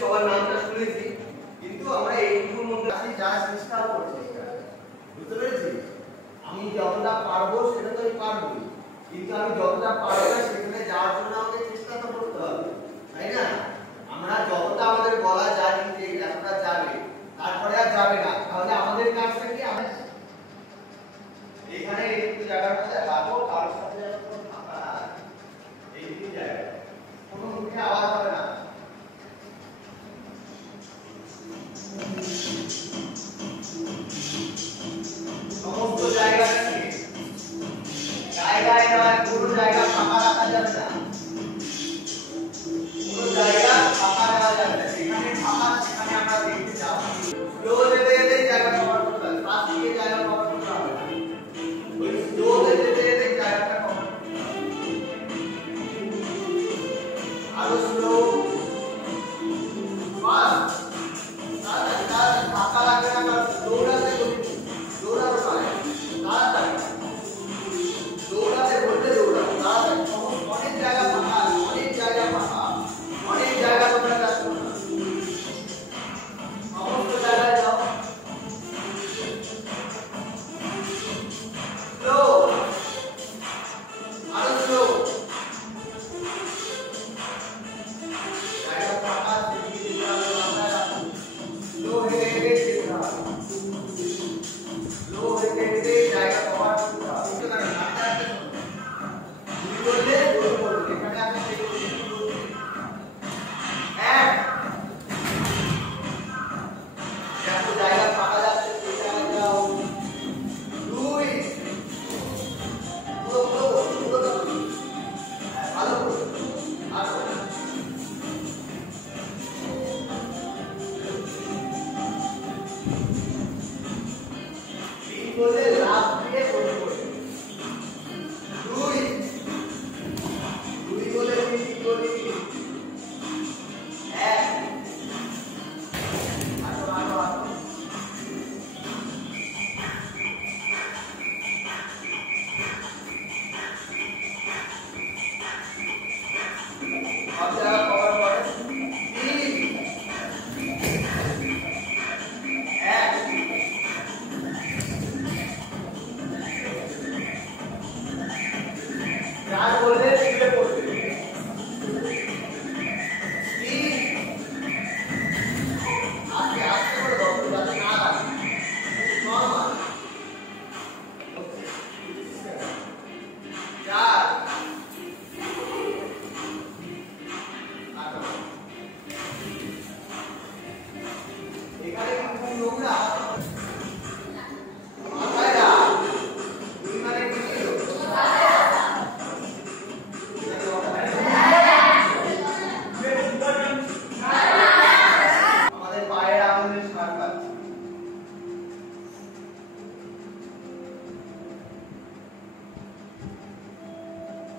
সবার নামটা শুনেছি, কিন্তু আমরা এইটুকুর মধ্যে আছি যা চেষ্টাও করছি। বুঝতে পেরেছি? আমি যতটা পারবো সেটা তো আমি পারবোই, কিন্তু আমি যতটা পারবো না সেখানে যাওয়ার জন্য আমাকে চেষ্টা তো করতে হবে, তাই না? আমরা যতটা আমাদের বলা যায় যে এতটা যাবে, তারপরে আর যাবে না, তাহলে আমাদের কাজটা কি? আমরা এখানে একটু জায়গার মধ্যে রাখবো, কারোর সাথে ফাঁকা এইটুকু জায়গা, কোনো মুখে আওয়াজ হবে না। সমস্ত জায়গাটাকে জায়গায় নয়, পুরো জায়গা ফাঁকা রাখা যাবে না, পুরো জায়গা ফাঁকা রাখা যাবে না। সেখানে ফাঁকা, সেখানে আমরা দেখতে যাব। স্লো যেতে যেতে জায়গা কভার করতে হবে, ফাস্ট দিয়ে জায়গা কভার করতে হবে না। ওই স্লো যেতে যেতে জায়গাটা কভার করতে হবে, আরো স্লো, ফাস্ট, তাড়াতাড়ি ফাঁকা রাখবে না, দৌড়াতে দৌড়ানো পারে, তাড়াতাড়ি দৌড়াতে বলতে দৌড়ানো, তাড়াতাড়ি। অনেক জায়গা ফাঁকা, অনেক জায়গা ফাঁকা, অনেক জায়গা তোমরা কাজ করো না, সমস্ত জায়গায় যাও। স্লো, আরো স্লো, জায়গা ফাঁকা, দিকে দিকে আমরা স্লো হেঁটে হেঁটে যেতে হবে।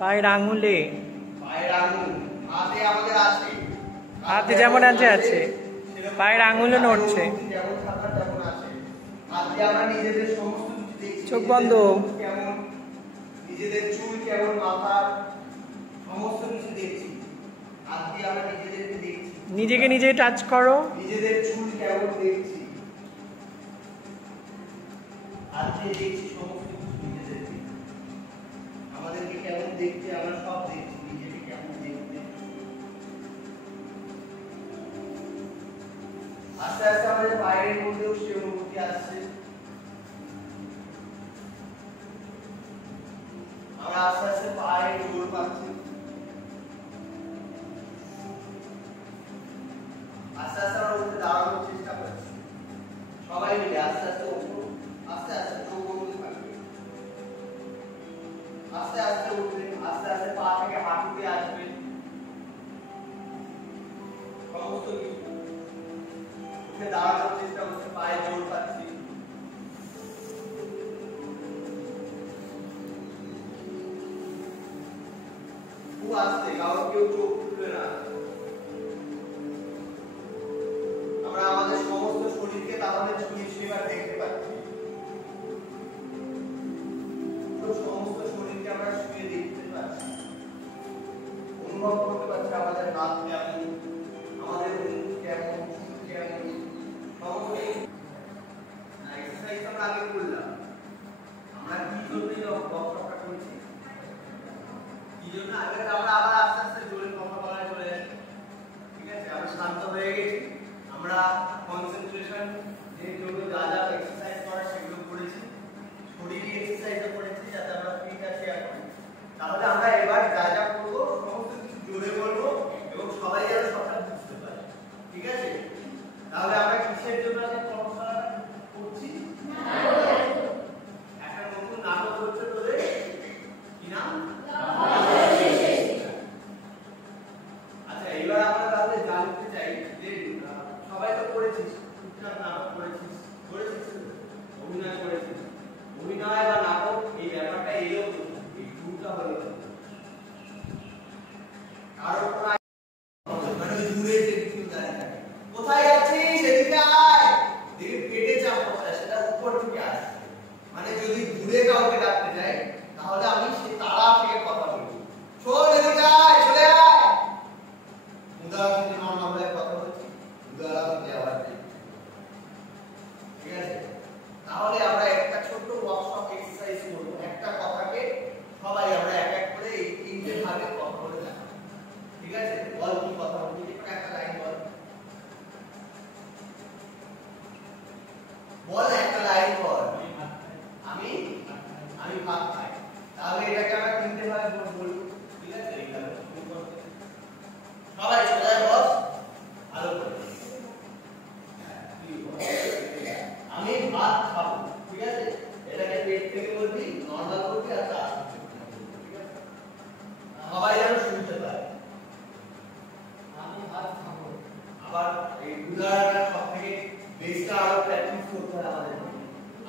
পায়ের আঙুলে, পায়ের আঙুল, হাতে আমাদের আছে, হাতে যেমন আছে আছে, পায়ের আঙুলও নড়ছে। যেমন থাকার তেমন আছে। হাতে আমরা নিজেদের সমস্ত কিছু দেখছি, চোখ বন্ধ, কেমন, নিজেদের চুল কেমন, মাথার সমস্ত কিছু দেখছি। হাতে আমরা নিজেদেরকে দেখছি, নিজেকে নিজে টাচ করো, নিজেদের চুল কেমন দেখছি, হাতে দেখছি সমস্ত কিছু নিজেদেরকে, আমাদেরকে কেমন দেখতে আমরা সব দেখছি, নিজেকে কেমন দেখতে। আস্তে আস্তে আমাদের পায়ের মধ্যেও সে অনুভূতি আসছে। আমরা আস্তে আস্তে পায়ে জোর পাচ্ছি, আস্তে আস্তে আমরা উঠে দাঁড়ানোর চেষ্টা করছি। সবাই মিলে আস্তে আস্তে উঠবো, আস্তে আস্তে চোখ বন্ধ থাকবে, আস্তে আস্তে উঠবে, আস্তে আস্তে পা থেকে হাঁটুতে আসবে, সমস্ত কিছু উঠে দাঁড়ানোর চেষ্টা করছি, পায়ে জোর পাচ্ছি। খুব আস্তে, কারণ কেউ চোখ খুলবে না। আমরা আমাদের সমস্ত শরীরকে তাহলে ছড়িয়ে সেবার দেখতে পাচ্ছি, সমস্ত শরীরকে আমরা শুয়ে দেখতে পাচ্ছি, অনুভব করতে পারছি আমাদের নাক কেমন, আমাদের মুখ কেমন, চুল কেমন, সমস্ত এক্সারসাইজ আমরা আগে করলাম। আমরা কি জন্য বক্তব্যটা করছি, কি জন্য আগে আমরা আবার আস্তে আস্তে জোরে কথা বলা চলে যাচ্ছে। ঠিক আছে, আমরা শান্ত হয়ে গেছি, আমরা কনসেন্ট্রেশন এর জন্য যা যা এক্সারসাইজ করা সেগুলো করেছি, শরীরের এক্সারসাইজও করেছি, যাতে আমরা ফিট আছি এখন। তাহলে আমরা এবার যা যা করবো সমস্ত কিছু জোরে বলবো এবং সবাই যেন সবটা বুঝতে পারে। ঠিক আছে, তাহলে আমরা কিসের জন্য কর্মশালা করছি? একটা নতুন নাটক হচ্ছে তোদের, কি নাম? আচ্ছা, এবার আমরা তাহলে জানতে চাই যে সবাই তো করেছিস, টুকটাক নাটক করেছিস, অভিনয় করেছিস, অভিনয় বা নাটক এই ব্যাপারটা এলো, এই টুকটা হলো কারো মানে দূরে যে কিছু দাঁড়িয়ে থাকে, কোথায় যাচ্ছিস এদিকে আয়, দেখি পেটে চাপ পড়ছে, সেটা উপর থেকে আসছে। মানে যদি দূরে কাউকে ডাকতে যাই তাহলে আমি সেই তাড়া থেকে কথা বলবো, চল এদিকে আয়, চলে আয়। উদাহরণ দিতে আমরা কথা বলছি, উদাহরণ দিতে আবার ঠিক আছে। তাহলে আমরা একটা ছোট্ট ওয়ার্কশপ এক্সারসাইজ করব, একটা কথাকে সবাই আমরা এক এক করে এই তিনটে ভাগে কথা বলে দেখাবো। ঠিক আছে, বল কি কথা বলবি, একটা লাইন বল, বল একটা লাইন বল। আমি আমি ভাত খাই, তাহলে এটাকে আমরা তিনটে ভাগে বলবো। ঠিক আছে, এইভাবে সবাই সোজা বস, ভালো করে আমি ভাত খাবো। ঠিক আছে, এটাকে পেট থেকে বলবি, নরমাল করবি, আর তা সবাই যেন শুনতে পায়। আমি ভাত খাবো, আবার এই উদাহরণটা সব থেকে বেশটা আরো প্র্যাকটিস করতে হবে আমাদের।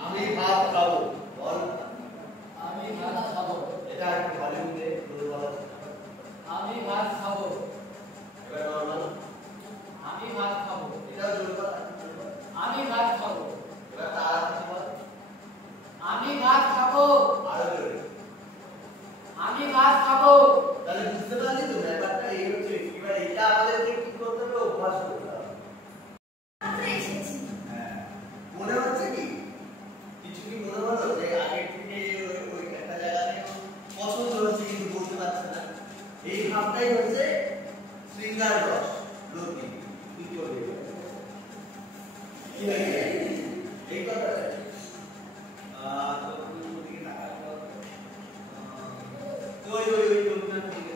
আমি ভাত খাবো, বল আমি ভাত খাবো, এটা একটু ভলিউম দে, জোরে বল, আমি ভাত খাবো। এবার নরমাল, আমি ভাত খাবো, এটাও জোরে বল, আমি ভাত খাবো। এবার তাড়াতাড়ি বল, আমি ভাত খাবো, আরো জোরে, আমি ভাত খাবো। তাহলে বুঝতে পারলি তো ব্যাপারটা এই হচ্ছে। এবার এটা আমাদেরকে কি করতে হবে, অভ্যাস করতে হবে। হ্যাঁ, মনে হচ্ছে কি কিছু কি মনে হলো যে আগে থেকে ওই একটা জায়গাতে পছন্দ হচ্ছে কিন্তু বলতে পারছে না, এই ভাবটাই হচ্ছে শৃঙ্গার রস রতি। কি করবে কি লাগে এই কথাটা তো তুমি দিকে তাকাও, তো ওই রবীন্দ্রনাথ দিকে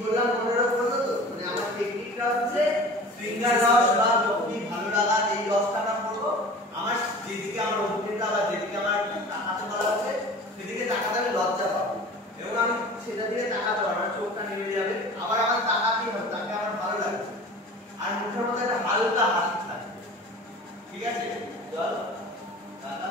বললাম, মনে রাখবো তো। মানে আমার টেকনিকটা হচ্ছে শৃঙ্গার রস বা ভক্তি ভালো লাগা, এই রসটা আমরা করবো। আমার যেদিকে আমার অভিনেতা বা যেদিকে আমার তাকাতে বলা হচ্ছে সেদিকে তাকাতে আমি লজ্জা পাবো এবং আমি সেটা দিকে তাকাতে পারবো, আমার চোখটা নেমে যাবে। আবার আমার তাকাতেই হবে, তাকে আমার ভালো লাগছে, আর মুখের মধ্যে একটা হালকা হাসি থাকবে। ঠিক আছে, চল টাকা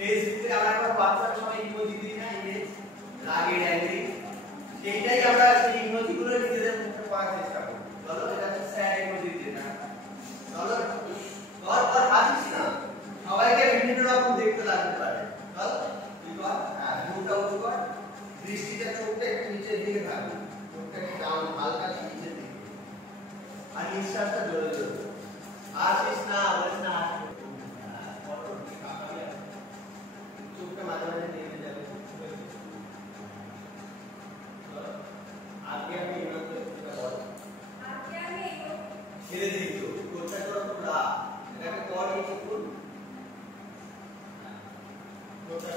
ফেসবুকে আমরা একবার হোয়াটসঅ্যাপে সবাই ইমোজি দিই না, ইমেজ লাগে অ্যাংরি, সেইটাই আমরা সেই ইমোজিগুলো নিজেদের মুখে পড়ার চেষ্টা করি। চলো এটা হচ্ছে স্যাড ইমোজি যেটা। চলো আর হাসিস না, সবাইকে বিভিন্ন রকম দেখতে লাগতে পারে। চল তুই কর, হ্যাঁ মুখটা উঁচু কর, দৃষ্টিটা চোখটা একটু নিচের দিকে থাকবে, চোখটা একটু ডাউন হালকা নিচের দিকে, আর নিঃশ্বাসটা জোরে জোরে। হাসিস না, বলিস না চোখটা মাঝে মাঝে নেমে যাবে। আগে আমি এগুলোকে বল, ছেড়ে দিই তো চোখটা তোরা খোলা, এটাকে কর কিছু চোখটা